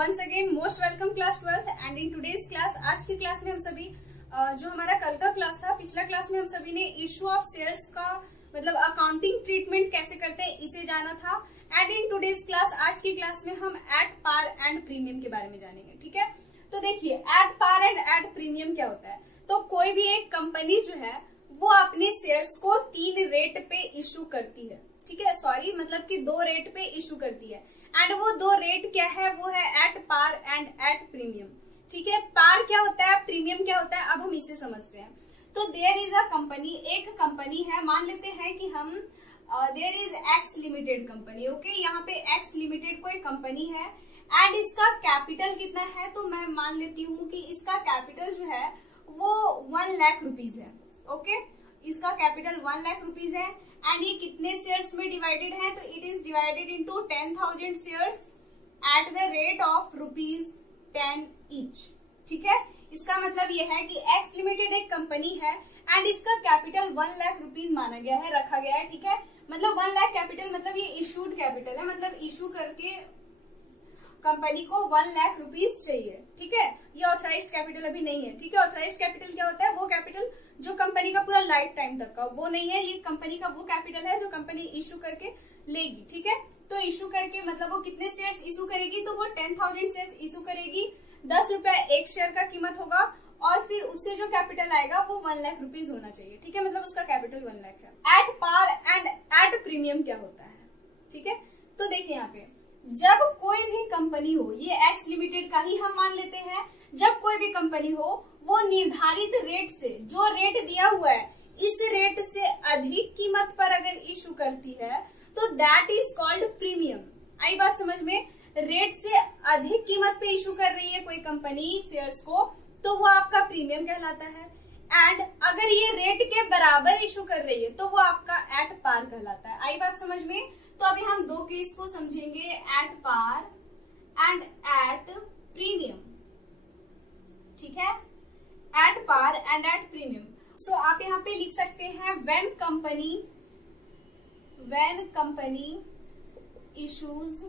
Once again most welcome class 12th and in today's class, आज की class में हम सभी जो हमारा कल का क्लास था, पिछला क्लास में हम सभी ने इशू ऑफ शेयर्स का मतलब अकाउंटिंग ट्रीटमेंट कैसे करते हैं इसे जाना था। एंड इन टुडेज क्लास, आज की क्लास में हम एट पार एंड प्रीमियम के बारे में जानेंगे। ठीक है, तो देखिए at par and at premium क्या होता है। तो कोई भी एक कंपनी जो है वो अपने शेयर्स को 3 रेट पे इशू करती है। ठीक है, सॉरी मतलब कि 2 रेट पे इशू करती है। एंड वो 2 रेट क्या है, वो है at par and at premium. ठीक है, पार क्या होता है, प्रीमियम क्या होता है, अब हम इसे समझते हैं। तो देयर इज अ कंपनी, एक कंपनी है, मान लेते हैं कि हम there is X limited company. Okay, यहाँ पे एक्स लिमिटेड कोई कंपनी है एंड इसका कैपिटल कितना है, तो मैं मान लेती हूँ कि इसका कैपिटल जो है वो 1 लाख रुपीज है। ओके, इसका कैपिटल 1 लाख रुपीज है एंड ये कितने शेयर्स में डिवाइडेड है, तो it is divided into 10,000 shares at the rate of ₹10 each. ठीक है, इसका मतलब ये है कि एक्स लिमिटेड एक कंपनी है एंड इसका कैपिटल 1 लाख रुपीज माना गया है, रखा गया है। ठीक है, मतलब 1 लाख कैपिटल मतलब ये इशूड कैपिटल है, मतलब इशू करके कंपनी को 1 लाख रुपीज चाहिए। ठीक है, ये ऑथराइज्ड कैपिटल अभी नहीं है। ठीक है, ऑथराइज्ड कैपिटल क्या होता है, वो कैपिटल जो कंपनी का पूरा लाइफ टाइम तक का, वो नहीं है। ये कंपनी का वो कैपिटल है जो कंपनी इशू करके लेगी। ठीक है, तो इशू करके मतलब वो कितने शेयर्स इशू करेगी, तो वो 10,000 शेयर्स इशू करेगी। 10 रुपए एक शेयर का कीमत होगा और फिर उससे जो कैपिटल आएगा वो 1 लाख रुपीज होना चाहिए। ठीक है, मतलब उसका कैपिटल 1 लाख है। At par and at premium क्या होता है। ठीक है, तो देखिए यहाँ पे जब कोई भी कंपनी हो, ये एक्स लिमिटेड का ही हम मान लेते हैं, जब कोई भी कंपनी हो वो निर्धारित रेट से, जो रेट दिया हुआ है इस रेट से अधिक कीमत पर अगर इशू करती है तो दैट इज कॉल्ड प्रीमियम। आई बात समझ में, रेट से अधिक कीमत पे इशू कर रही है कोई कंपनी शेयर्स को, तो वो आपका प्रीमियम कहलाता है। एंड अगर ये रेट के बराबर इशू कर रही है तो वो आपका एट पार कहलाता है। आई बात समझ में, तो अभी हम 2 केस को समझेंगे, at par and at premium. ठीक है, at par and at premium. So आप यहाँ पे लिख सकते हैं when company issues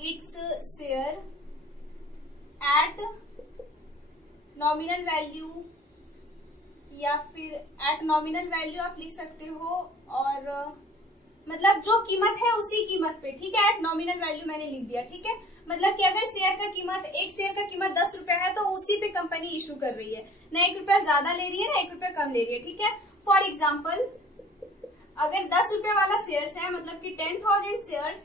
its share at nominal value, या फिर एट नॉमिनल वैल्यू आप लिख सकते हो, और मतलब जो कीमत है उसी कीमत पे। ठीक है, एट नॉमिनल वैल्यू मैंने लिख दिया। ठीक है, मतलब कि अगर शेयर का कीमत, एक शेयर का कीमत 10 रुपए है तो उसी पे कंपनी इशू कर रही है, ना 1 रुपया ज्यादा ले रही है ना 1 रुपया कम ले रही है। ठीक है, फॉर एग्जाम्पल अगर 10 रुपए वाला शेयर्स है, मतलब कि 10,000 shares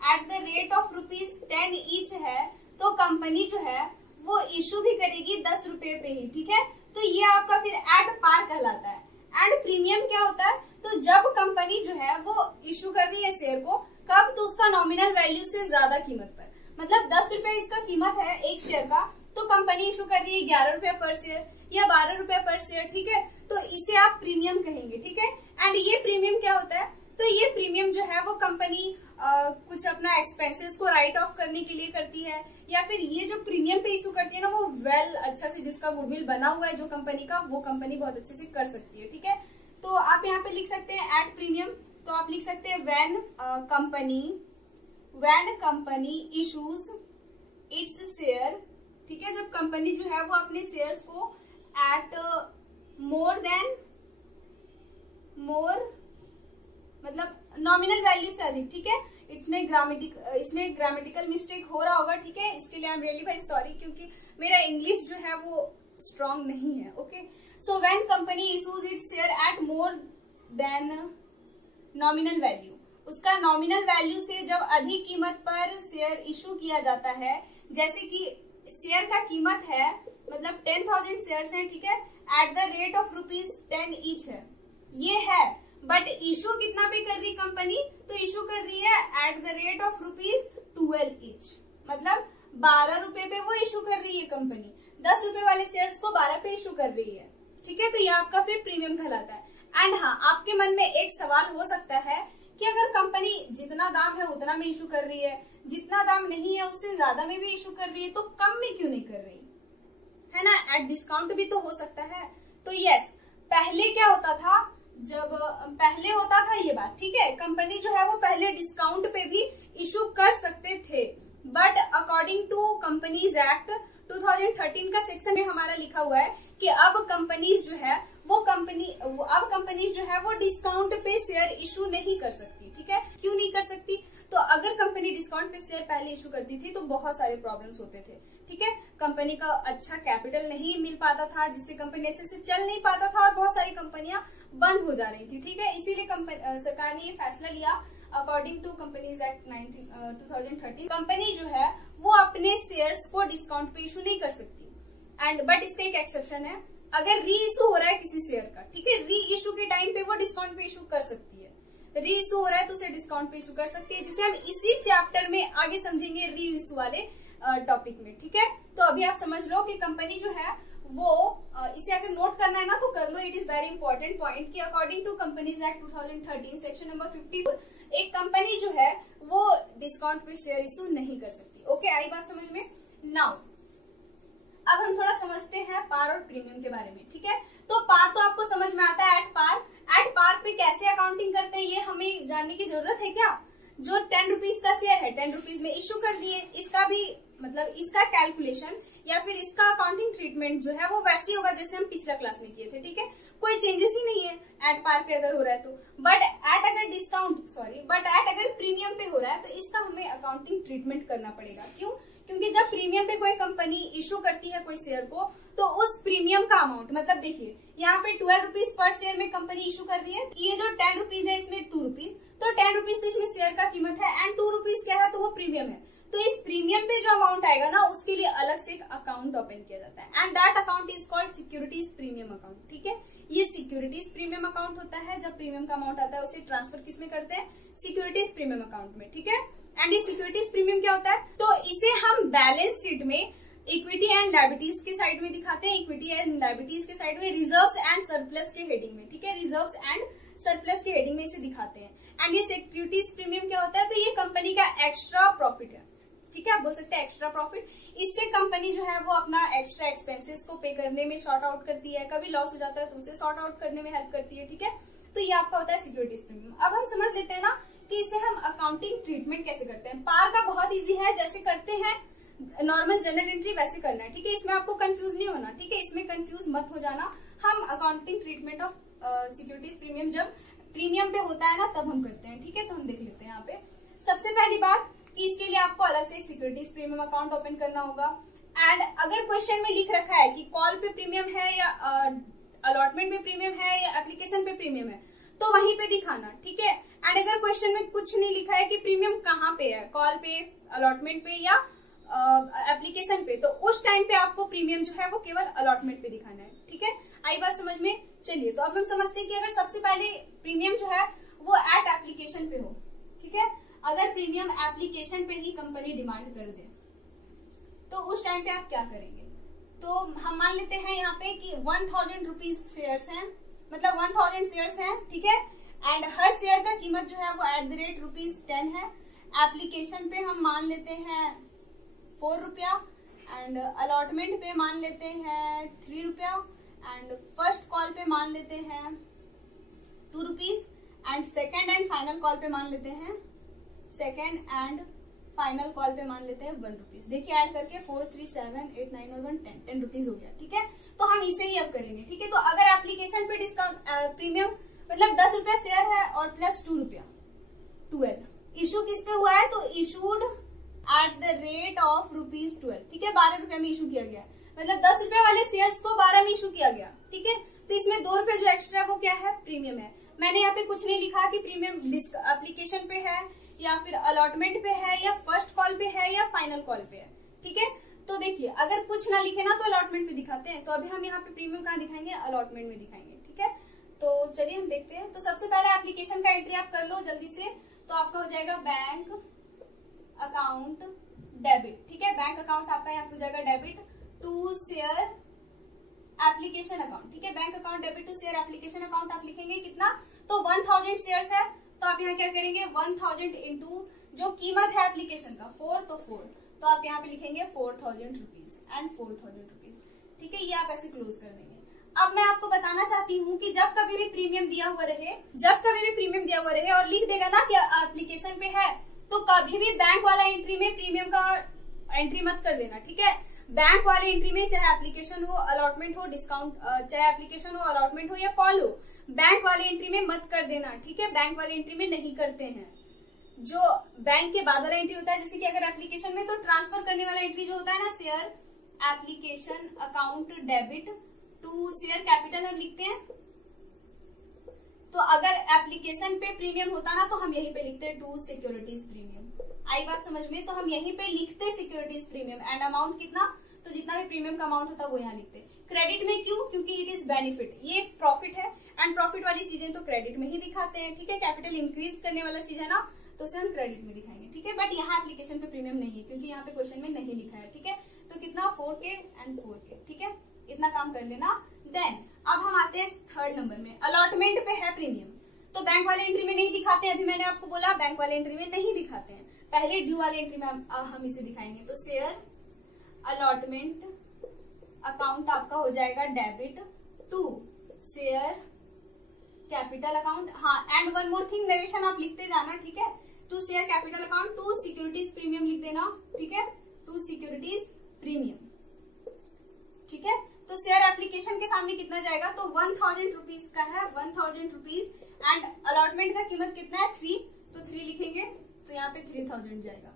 at the rate of ₹10 each है, तो कंपनी जो है वो इशू भी करेगी 10 रुपए पे ही। ठीक है, तो ये आपका फिर एट पार कहलाता है। एंड प्रीमियम क्या होता है, तो जब कंपनी जो है वो इशू कर रही है शेयर को, कब, तो उसका नॉमिनल वैल्यू से ज्यादा कीमत पर, मतलब 10 रुपए इसका कीमत है एक शेयर का, तो कंपनी इशू कर रही है 11 रुपए पर शेयर या 12 रुपए पर शेयर। ठीक है, तो इसे आप प्रीमियम कहेंगे। ठीक है, एंड ये प्रीमियम क्या होता है, तो ये प्रीमियम जो है वो कंपनी कुछ अपना एक्सपेंसेस को राइट ऑफ करने के लिए करती है, या फिर ये जो प्रीमियम पे इशू करती है ना, वो अच्छा से, जिसका गुडविल बना हुआ है जो कंपनी का, वो कंपनी बहुत अच्छे से कर सकती है। ठीक है, तो आप यहाँ पे लिख सकते हैं एट प्रीमियम, तो आप लिख सकते हैं when company issues its share. ठीक है, जब कंपनी जो है वो अपने शेयर्स को एट मोर मतलब नॉमिनल वैल्यू से अधिक। ठीक है, इसमें ग्रामेटिकल मिस्टेक हो रहा होगा। ठीक है, इसके लिए I am really very sorry, क्योंकि मेरा इंग्लिश जो है वो स्ट्रॉन्ग नहीं है। Okay, so when company issues its share eight more than nominal value, उसका नॉमिनल वैल्यू से जब अधिक कीमत पर शेयर इशू किया जाता है, जैसे कि शेयर का कीमत है मतलब 10,000 शेयर्स हैं। ठीक है, at the rate of ₹10 each है, ये है, बट इशू कितना पे कर रही कंपनी, तो इशू कर रही है at the rate of ₹12 each, मतलब 12 रुपए पे वो इशू कर रही है कंपनी, 10 रुपए वाले शेयर्स को 12 पे इशू कर रही है। ठीक है, तो ये आपका फिर प्रीमियम कहलाता है। एंड हाँ, आपके मन में एक सवाल हो सकता है कि अगर कंपनी जितना दाम है उतना में इशू कर रही है, जितना दाम नहीं है उससे ज्यादा में भी इशू कर रही है, तो कम में क्यों नहीं कर रही है ना, एट डिस्काउंट भी तो हो सकता है। तो यस, पहले क्या होता था, जब पहले होता था ये बात। ठीक है, कंपनी जो है वो पहले डिस्काउंट पे भी इशू कर सकते थे, बट अब कंपनीज एक्ट 2013 का सेक्शन में हमारा लिखा हुआ है कि अब कंपनीज जो है वो डिस्काउंट पे शेयर इशू नहीं कर सकती। ठीक है, क्यों नहीं कर सकती? तो अगर कंपनी डिस्काउंट पे शेयर पहले इशू करती थी तो बहुत सारे प्रॉब्लम्स होते थे। ठीक है, कंपनी का अच्छा कैपिटल नहीं मिल पाता था, जिससे कंपनी अच्छे से चल नहीं पाता था और बहुत सारी कंपनियां बंद हो जा रही थी। ठीक है, इसीलिए सरकार ने ये फैसला लिया according to companies act 2013 company जो है वो अपने शेयर्स को डिस्काउंट पे इशू नहीं कर सकती। बट इसका एक एक्सेप्शन है, अगर री इशू हो रहा है किसी शेयर का, ठीक है, री इशू के टाइम पे वो डिस्काउंट पे इशू कर सकती है। री इशू हो रहा है तो उसे डिस्काउंट पे इशू कर सकती है, जिसे हम इसी चैप्टर में आगे समझेंगे री इशू वाले टॉपिक में। ठीक है, तो अभी आप समझ लो कि कंपनी जो है वो इसे अगर नोट करना है ना तो कर लो, it is very important point कि according to companies act 2013 section number 54 एक कंपनी जो है वो डिस्काउंट पे शेयर इशू नहीं कर सकती। ओके, आई बात समझ में? नाउ अब हम थोड़ा समझते हैं पार और प्रीमियम के बारे में। ठीक है, तो पार तो आपको समझ में आता है, एट पार पे कैसे अकाउंटिंग करते हैं ये हमें जानने की जरूरत है क्या? जो 10 रुपीज का शेयर है 10 रुपीज में इश्यू कर दिए, इसका भी मतलब इसका कैलकुलेशन या फिर इसका अकाउंटिंग ट्रीटमेंट जो है वो वैसे होगा जैसे हम पिछला क्लास में किए थे। ठीक है, कोई चेंजेस ही नहीं है एट पार पे अगर हो रहा है तो। बट एट अगर प्रीमियम पे हो रहा है तो इसका हमें अकाउंटिंग ट्रीटमेंट करना पड़ेगा। क्यों? क्योंकि जब प्रीमियम पे कोई कंपनी इशू करती है कोई शेयर को तो उस प्रीमियम का अमाउंट मतलब देखिए यहाँ पे 12 रुपीज पर शेयर में कंपनी इशू कर रही है, ये जो 10 रुपीज है इसमें 2 रुपीज, तो 10 रुपीज तो इसमें शेयर का कीमत है एंड 2 रुपीज क्या है तो वो प्रीमियम है। तो इस प्रीमियम पे जो अमाउंट आएगा ना उसके लिए अलग से एक अकाउंट ओपन किया जाता है and that account is called securities premium account. ठीक है, ये सिक्योरिटीज प्रीमियम अकाउंट होता है। जब प्रीमियम का अमाउंट आता है उसे ट्रांसफर किसमें करते हैं? सिक्योरिटीज प्रीमियम अकाउंट में। ठीक है, एंड ये सिक्योरिटीज प्रीमियम क्या होता है? तो इसे हम बैलेंस शीट में इक्विटी एंड लायबिलिटीज के साइड में दिखाते हैं, इक्विटी एंड लायबिलिटीज के साइड में रिजर्व्स एंड सरप्लस के हेडिंग में। ठीक है, रिजर्व्स एंड सरप्लस के हेडिंग में इसे दिखाते हैं। एंड ये सिक्योरिटीज प्रीमियम क्या होता है? तो ये कंपनी का एक्स्ट्रा प्रॉफिट है। ठीक है, आप बोल सकते हैं एक्स्ट्रा प्रॉफिट। इससे कंपनी जो है वो अपना एक्स्ट्रा एक्सपेंसेस को पे करने में सॉर्ट आउट करती है, कभी लॉस हो जाता है तो उसे सॉर्ट आउट करने में हेल्प करती है। ठीक है, तो ये आपका होता है सिक्योरिटीज प्रीमियम। अब हम समझ लेते हैं ना कि इसे हम अकाउंटिंग ट्रीटमेंट कैसे करते हैं। पार का बहुत इजी है, जैसे करते हैं नॉर्मल जनरल एंट्री वैसे करना है। ठीक है, इसमें आपको कंफ्यूज नहीं होना। ठीक है, इसमें कंफ्यूज मत हो जाना। हम accounting treatment of securities premium जब प्रीमियम पे होता है ना तब हम करते हैं। ठीक है, तो हम देख लेते हैं यहाँ पे। सबसे पहली बात कि इसके लिए आपको अलग से एक सिक्योरिटीज प्रीमियम अकाउंट ओपन करना होगा। एंड अगर क्वेश्चन में लिख रखा है कि कॉल पे प्रीमियम है या अलॉटमेंट पे प्रीमियम है या एप्लीकेशन पे प्रीमियम है तो वहीं पे दिखाना। ठीक है, एंड अगर क्वेश्चन में कुछ नहीं लिखा है कि प्रीमियम कहाँ पे है, कॉल पे, अलॉटमेंट पे या एप्लीकेशन पे, तो उस टाइम पे आपको प्रीमियम जो है वो केवल अलॉटमेंट पे दिखाना है। ठीक है, आई बात समझ में? चलिए, तो अब हम समझते हैं कि अगर सबसे पहले प्रीमियम जो है वो एट एप्लीकेशन पे हो। ठीक है, अगर प्रीमियम एप्लीकेशन पे ही कंपनी डिमांड कर दे तो उस टाइम पे आप क्या करेंगे? तो हम मान लेते हैं यहाँ पे कि 1000 रुपीज शेयर्स हैं, मतलब 1000 शेयर्स हैं। ठीक है, एंड हर शेयर का कीमत जो है वो @10 है। एप्लीकेशन पे हम मान लेते हैं 4 रुपया एंड अलॉटमेंट पे मान लेते हैं 3 रुपया एंड फर्स्ट कॉल पे मान लेते हैं 2 rupees and second and final call पे मान लेते हैं 1 रुपीज। देखिए ऐड करके 4, 3, 7, 8, 9 और 1 10 रुपीज हो गया। ठीक है, तो हम इसे ही अब करेंगे। ठीक है, तो अगर एप्लीकेशन पे डिस्काउंट प्रीमियम मतलब 10 रुपया शेयर है और प्लस 2 रुपया 12 इशू किस पे हुआ है? तो issued at the rate of ₹12। ठीक है, 12 रुपया में इशू किया गया, मतलब 10 रुपया वाले शेयर्स को 12 में इशू किया गया। ठीक है, तो इसमें 2 रुपया जो एक्स्ट्रा वो क्या है? प्रीमियम है। मैंने यहाँ पे कुछ नहीं लिखा कि प्रीमियम एप्लीकेशन पे है या फिर अलॉटमेंट पे है या फर्स्ट कॉल पे है या फाइनल कॉल पे है। ठीक है, तो देखिए अगर कुछ ना लिखे ना तो अलॉटमेंट पे दिखाते हैं, तो अभी हम यहाँ पे प्रीमियम कहाँ दिखाएंगे? अलॉटमेंट में दिखाएंगे। ठीक है, तो चलिए हम देखते हैं। तो सबसे पहले एप्लीकेशन का एंट्री आप कर लो जल्दी से, तो आपका हो जाएगा बैंक अकाउंट डेबिट। ठीक है, बैंक अकाउंट आपका यहाँ पे हो जाएगा debit to share application account. ठीक है, bank account debit to share application account आप लिखेंगे कितना? तो 1000 शेयर्स है, तो आप यहाँ क्या करेंगे? 1000 इंटू जो कीमत है एप्लीकेशन का 4, तो 4, तो आप यहाँ पे लिखेंगे 4000 रुपीज एंड 4000 रुपीज। ठीक है, ये आप ऐसे क्लोज कर देंगे। अब मैं आपको बताना चाहती हूँ कि जब कभी भी प्रीमियम दिया हुआ रहे और लिख देगा ना कि एप्लीकेशन पे है, तो कभी भी बैंक वाला एंट्री में प्रीमियम का एंट्री मत कर देना, ठीक है। बैंक वाले एंट्री में चाहे एप्लीकेशन हो, अलॉटमेंट हो, डिस्काउंट, चाहे एप्लीकेशन हो, अलॉटमेंट हो या कॉल हो, बैंक वाले एंट्री में मत कर देना, ठीक है। बैंक वाले एंट्री में नहीं करते हैं। जो बैंक के बाद वाला एंट्री होता है, जैसे कि अगर एप्लीकेशन में तो ट्रांसफर करने वाला एंट्री जो होता है ना, share application account debit to share capital हम लिखते हैं। तो अगर एप्लीकेशन पे प्रीमियम होता ना तो हम यहीं पे लिखते हैं टू सिक्योरिटीज प्रीमियम। आई बात समझ में? तो हम यहीं पे लिखते सिक्योरिटीज प्रीमियम एंड अमाउंट कितना, तो जितना भी प्रीमियम का अमाउंट होता है वो यहाँ लिखते। क्रेडिट में क्यों? क्योंकि इट इज बेनिफिट, ये प्रॉफिट है एंड प्रॉफिट वाली चीजें तो क्रेडिट में ही दिखाते हैं, ठीक है। कैपिटल इंक्रीज करने वाला चीज है ना, तो उसे हम क्रेडिट में दिखाएंगे, ठीक है। बट यहाँ एप्लीकेशन पे प्रीमियम नहीं है क्योंकि यहाँ पे क्वेश्चन में नहीं लिखा है, ठीक है। तो कितना 4K एंड 4K, ठीक है। इतना काम कर लेना। देन अब हम आते हैं थर्ड नंबर में, अलॉटमेंट पे है प्रीमियम, तो बैंक वाले एंट्री में नहीं दिखाते। अभी मैंने आपको बोला बैंक वाले एंट्री में नहीं दिखाते हैं, पहले ड्यू वाले एंट्री में हम इसे दिखाएंगे। तो शेयर अलॉटमेंट अकाउंट आपका हो जाएगा debit to share capital account. हाँ, and one more thing, narration आप लिखते जाना, ठीक है। To share capital account to securities premium लिख देना, ठीक है। टू सिक्योरिटीज प्रीमियम, ठीक है। तो शेयर एप्लीकेशन के सामने कितना जाएगा, तो 1000 रुपीज का है, 1000 रुपीज एंड अलॉटमेंट का कीमत कितना है 3, तो 3 लिखेंगे तो यहाँ पे 3000 जाएगा।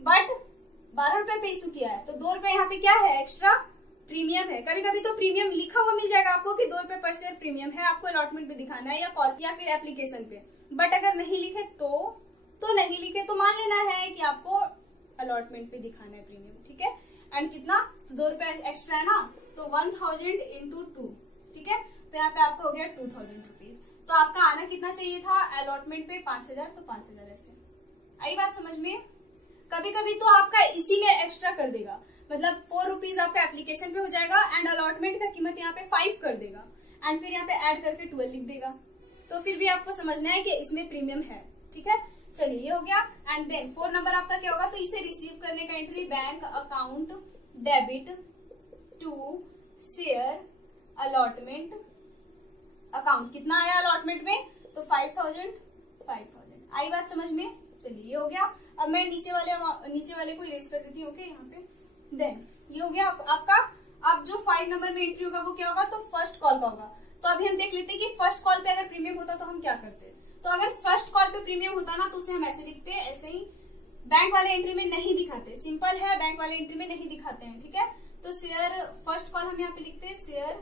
बट 12 रुपए पे इशू किया है तो 2 रुपए यहाँ पे क्या है, एक्स्ट्रा प्रीमियम है। कभी कभी तो प्रीमियम लिखा हुआ मिल जाएगा आपको कि 2 रुपए पर शेयर प्रीमियम है, आपको अलॉटमेंट पे दिखाना है या कॉल या फिर एप्लीकेशन पे। बट अगर नहीं लिखे तो नहीं लिखे तो मान लेना है कि आपको अलॉटमेंट पे दिखाना है प्रीमियम, ठीक है। एंड कितना, तो 2 रुपए एक्स्ट्रा है ना, तो 1000 इंटू 2, ठीक है। तो यहाँ पे आपका हो गया 2000 रुपीज। तो आपका आना कितना चाहिए था अलॉटमेंट पे 5000, तो 5000 ऐसे। आई बात समझ में? कभी कभी तो आपका इसी में एक्स्ट्रा कर देगा, मतलब 4 रुपीज आपका एप्लीकेशन पे हो जाएगा एंड अलॉटमेंट का कीमत यहाँ पे 5 कर देगा एंड फिर यहाँ पे ऐड करके 12 लिख देगा। तो फिर भी आपको समझना है कि इसमें प्रीमियम है, ठीक है। चलिए ये हो गया। एंड देन 4 नंबर आपका क्या होगा, तो इसे रिसीव करने का entry bank account debit to share allotment account. कितना आया अलॉटमेंट में, तो 5000। आई बात समझ में? चलिए ये हो गया। अब मैं नीचे वाले को इरेज कर देती हूँ, ओके, यहाँ पे। देन ये हो गया आपका। अब जो 5 नंबर में एंट्री होगा वो क्या होगा, तो फर्स्ट कॉल का होगा। तो अभी हम देख लेते हैं कि फर्स्ट कॉल पे अगर प्रीमियम होता तो हम क्या करते। तो अगर फर्स्ट कॉल पे प्रीमियम होता ना तो उसे हम ऐसे लिखते हैं, ऐसे ही। बैंक वाले एंट्री में नहीं दिखाते, सिंपल है, बैंक वाले एंट्री में नहीं दिखाते हैं, ठीक है। तो शेयर फर्स्ट कॉल हम यहाँ पे लिखते हैं, share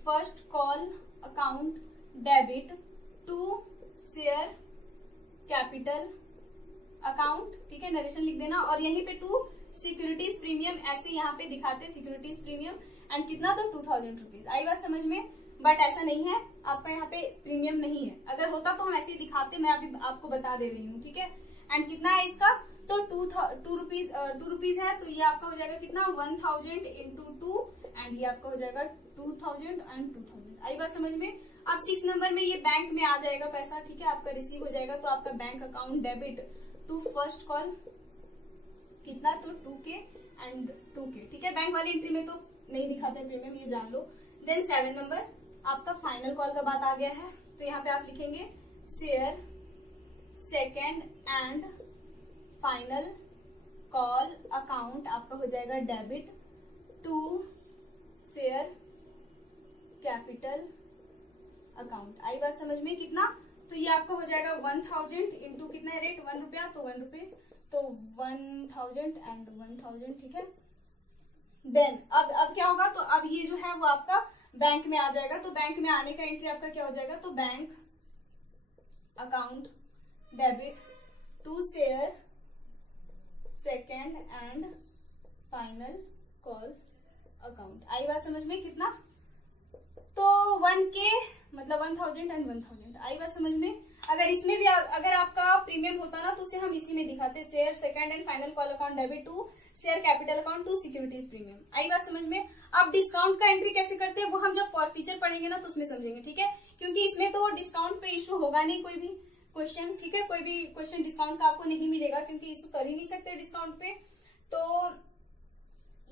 first call account debit to share capital account, ठीक है। नरेशन लिख देना और यहीं पे टू सिक्योरिटीज प्रीमियम ऐसे यहाँ पे दिखाते सिक्योरिटीज प्रीमियम एंड कितना, तो 2000 रुपीज। आई बात समझ में? बट ऐसा नहीं है, आपका यहाँ पे प्रीमियम नहीं है। अगर होता तो हम ऐसे ही दिखाते, मैं अभी आपको बता दे रही हूँ, ठीक है। एंड कितना है इसका, तो 2 रुपीज है, तो ये आपका हो जाएगा कितना, 1000 इंटू 2 एंड ये आपका हो जाएगा 2000 एंड 2000। आई बात समझ में? अब 6 नंबर में ये बैंक में आ जाएगा पैसा, ठीक है, आपका रिसीव हो जाएगा। तो आपका bank account debit to first call कितना, तो 2K एंड 2K, ठीक है। बैंक वाली एंट्री में तो नहीं दिखाते प्रीमियम, ये जान लो। देन 7 नंबर आपका फाइनल कॉल का बात आ गया है, तो यहाँ पे आप लिखेंगे share second and final call account आपका हो जाएगा debit to share capital account. आई बात समझ में? कितना, तो ये आपका हो जाएगा 1000 इंटू कितना है रेट, 1 रुपया, तो 1 रुपीज, तो 1000 एंड 1000, ठीक है। देन अब क्या होगा, तो अब ये जो है वो आपका बैंक में आ जाएगा। तो बैंक में आने का एंट्री आपका क्या हो जाएगा, तो bank account debit to share second and final call account. आई बात समझ में? कितना, तो 1K मतलब 1000 एंड 1000। आई बात समझ में? अगर इसमें भी अगर आपका प्रीमियम होता ना तो उसे हम इसी में दिखाते, share second and final call account debit to share capital account to securities premium. आई बात समझ में? अब डिस्काउंट का एंट्री कैसे करते हैं वो हम जब फॉर फीचर पढ़ेंगे ना तो उसमें समझेंगे, ठीक है। क्योंकि इसमें तो डिस्काउंट पे इशू होगा नहीं कोई भी क्वेश्चन, ठीक है। कोई भी क्वेश्चन डिस्काउंट का आपको नहीं मिलेगा क्योंकि इशू कर ही नहीं सकते डिस्काउंट पे। तो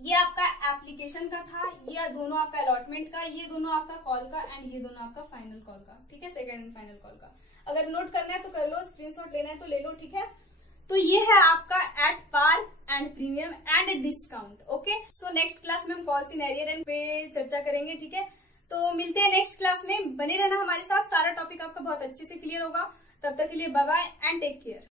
ये आपका एप्लीकेशन का था, ये दोनों आपका अलॉटमेंट का, ये दोनों आपका कॉल का एंड ये दोनों आपका फाइनल कॉल का, ठीक है, सेकंड एंड फाइनल कॉल का। अगर नोट करना है तो कर लो, स्क्रीनशॉट लेना है तो ले लो, ठीक है। तो ये है आपका at par and premium and discount. Okay, so next class में हम कॉल सिनेरियो पे चर्चा करेंगे। ठीक है, तो मिलते हैं नेक्स्ट क्लास में। बने रहना हमारे साथ, सारा टॉपिक आपका बहुत अच्छे से क्लियर होगा। तब तक के लिए bye bye and take care.